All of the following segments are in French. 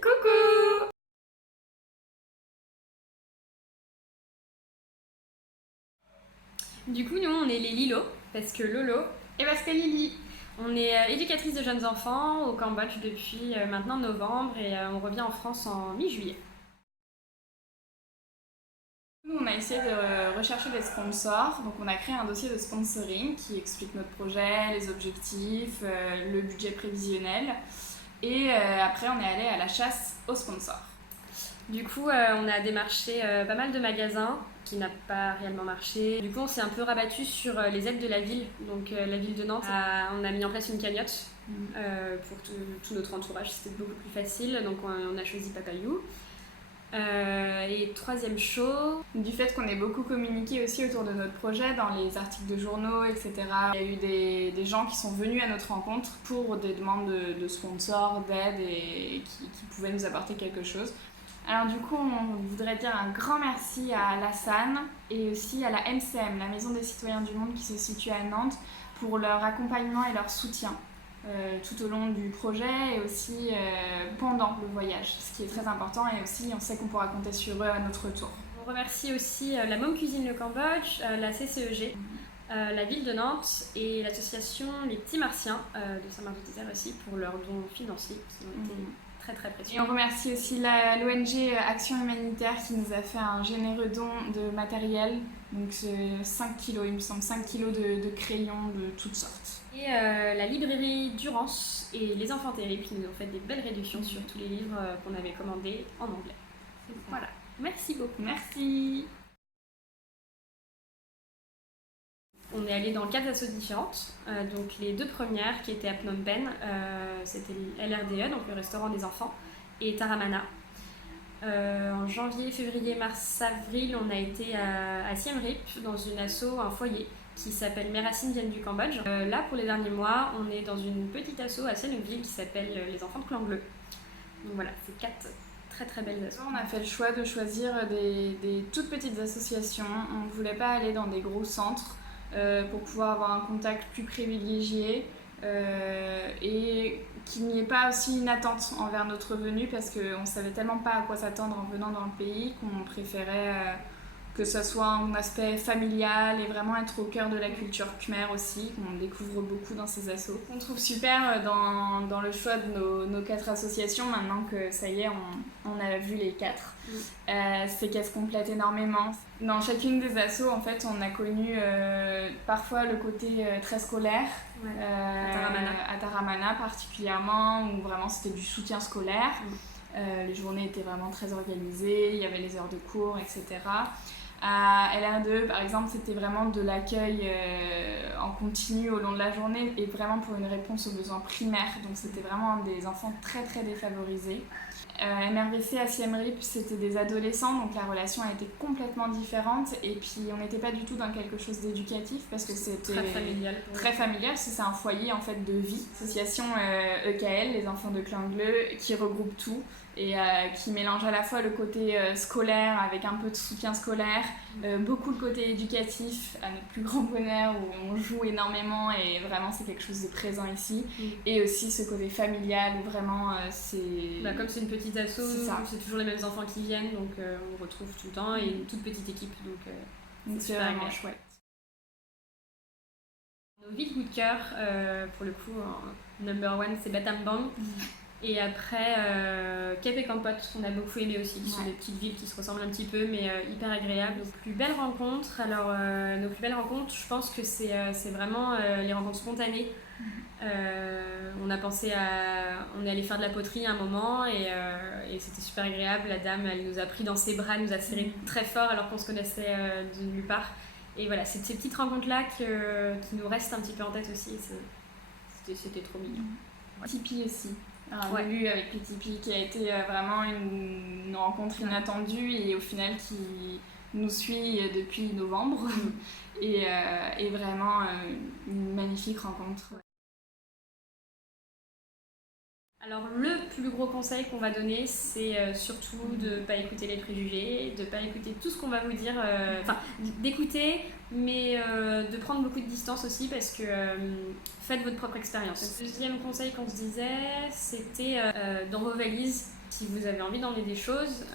Coucou! Du coup, nous, on est les Lilo, parce que Lolo, Et parce que Lily, on est éducatrice de jeunes enfants au Cambodge depuis maintenant novembre et on revient en France en mi-juillet. nous on a essayé de rechercher des sponsors, donc on a créé un dossier de sponsoring qui explique notre projet, les objectifs, le budget prévisionnel, et après on est allé à la chasse aux sponsors. Du coup, on a démarché pas mal de magasins qui n'a pas réellement marché. Du coup, on s'est un peu rabattu sur les aides de la ville. Donc, la ville de Nantes, on a mis en place une cagnotte pour tout notre entourage. C'était beaucoup plus facile. Donc, on a choisi Papayou. Et troisième show. Du fait qu'on ait beaucoup communiqué aussi autour de notre projet dans les articles de journaux, etc. Il y a eu des gens qui sont venus à notre rencontre pour des demandes de sponsors, d'aide et qui pouvaient nous apporter quelque chose. Alors du coup, on voudrait dire un grand merci à l'ASAN et aussi à la MCM, la Maison des Citoyens du Monde qui se situe à Nantes, pour leur accompagnement et leur soutien tout au long du projet et aussi pendant le voyage, ce qui est très important, et aussi on sait qu'on pourra compter sur eux à notre retour. On remercie aussi la Môme Cuisine le Cambodge, la CCEG, la ville de Nantes et l'association Les Petits Martiens de Saint-Martin-du-Désert aussi pour leurs dons financiers qui ont été très très précieux. Et on remercie aussi l'ONG Action Humanitaire qui nous a fait un généreux don de matériel, donc 5 kilos, il me semble, 5 kilos de crayons de toutes sortes. Et la librairie Durance et les Enfants Terribles qui nous ont fait des belles réductions sur tous les livres qu'on avait commandés en anglais. Voilà, merci beaucoup. Merci. On est allé dans 4 assos différentes. Donc les 2 premières qui étaient à Phnom Penh, c'était LRDE, donc le restaurant des enfants, et Taramana. En janvier, février, mars, avril, on a été à Siem Reap dans une asso, un foyer qui s'appelle Mes racines viennent du Cambodge. Là, pour les derniers mois, on est dans une petite asso à Sihanoukville qui s'appelle Les enfants de Clan Bleu. Donc voilà, c'est 4 très très belles assos. On a fait le choix de choisir des toutes petites associations. On ne voulait pas aller dans des gros centres pour pouvoir avoir un contact plus privilégié et qu'il n'y ait pas aussi une attente envers notre venue, parce qu'on ne savait tellement pas à quoi s'attendre en venant dans le pays qu'on préférait que ce soit un aspect familial et vraiment être au cœur de la culture khmer aussi, qu'on découvre beaucoup dans ces assos. On trouve super dans le choix de nos 4 associations, maintenant que ça y est, on a vu les 4. C'est qu'elles se complètent énormément. Dans chacune des assos, en fait, on a connu parfois le côté très scolaire, à Taramana particulièrement, où vraiment c'était du soutien scolaire. Les journées étaient vraiment très organisées, il y avait les heures de cours, etc. À LR2, par exemple, c'était vraiment de l'accueil en continu au long de la journée et vraiment pour une réponse aux besoins primaires. Donc c'était vraiment des enfants très très défavorisés. MRVC à Siem Reap, c'était des adolescents, donc la relation a été complètement différente, et puis on n'était pas du tout dans quelque chose d'éducatif parce que c'était très familial. Très familial, parce que c'est un foyer en fait de vie. Association EKL, les enfants de Clan Bleu, qui regroupe tout et qui mélange à la fois le côté scolaire avec un peu de soutien scolaire, beaucoup le côté éducatif à notre plus grand bonheur où on joue énormément et vraiment c'est quelque chose de présent ici, et aussi ce côté familial où vraiment c'est... Comme c'est une petite asso, c'est toujours les mêmes enfants qui viennent, donc on retrouve tout le temps, et une toute petite équipe, donc c'est vraiment chouette. Nos villes coup de cœur, pour le coup, number one, c'est Battambang. Et après, Kep et Kampot, on a beaucoup aimé aussi, qui sont des petites villes qui se ressemblent un petit peu, mais hyper agréables. Nos plus belles rencontres, nos plus belles rencontres, je pense que c'est vraiment les rencontres spontanées. On est allé faire de la poterie à un moment, et c'était super agréable. La dame, elle nous a pris dans ses bras, elle nous a serré très fort alors qu'on se connaissait de nulle part. Et voilà, c'est ces petites rencontres-là qui nous restent un petit peu en tête aussi. C'était trop mignon. Tipeee aussi. Un début avec les Tipeee qui a été vraiment une rencontre inattendue et au final qui nous suit depuis novembre et vraiment une magnifique rencontre. Alors le plus gros conseil qu'on va donner, c'est surtout de ne pas écouter les préjugés, de ne pas écouter tout ce qu'on va vous dire, enfin d'écouter, mais de prendre beaucoup de distance aussi parce que faites votre propre expérience. Le deuxième conseil qu'on se disait, c'était dans vos valises, si vous avez envie d'emmener des choses,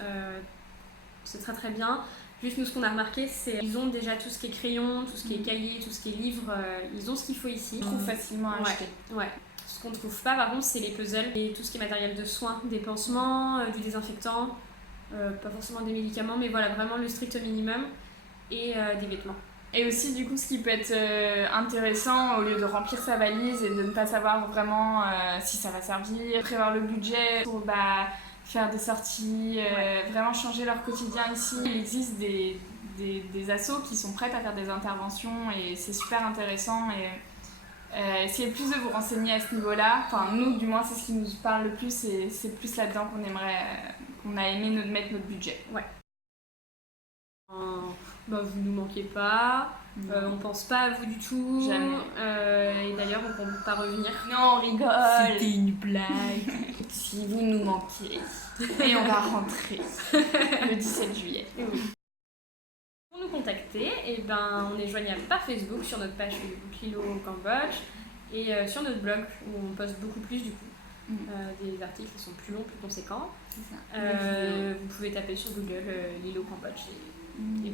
c'est très très bien. Juste nous, ce qu'on a remarqué, c'est qu'ils ont déjà tout ce qui est crayon, tout ce qui est cahier, tout ce qui est livre, ils ont ce qu'il faut ici. On trouve facilement à acheter. Ouais. Ce qu'on ne trouve pas, par contre, c'est les puzzles et tout ce qui est matériel de soins, des pansements, du désinfectant, pas forcément des médicaments, mais voilà, vraiment le strict minimum et des vêtements. Et aussi, du coup, ce qui peut être intéressant, au lieu de remplir sa valise et de ne pas savoir vraiment si ça va servir, prévoir le budget pour faire des sorties, vraiment changer leur quotidien ici. Il existe des assos qui sont prêtes à faire des interventions et c'est super intéressant. Et essayez plus de vous renseigner à ce niveau-là. Enfin, nous, du moins, c'est ce qui nous parle le plus et c'est plus là-dedans qu'on a aimé mettre notre budget. Ouais. Vous nous manquez pas, on pense pas à vous du tout. Jamais. Et d'ailleurs, on compte pas revenir. Non, on rigole. C'était une blague. Si vous nous manquez. Et on va rentrer le 17 juillet. Oui. Pour nous contacter, on est joignable par Facebook sur notre page Facebook Lilo au Cambodge et sur notre blog où on poste beaucoup plus du coup. Des articles qui sont plus longs, plus conséquents. Vous pouvez taper sur Google Lilo Cambodge et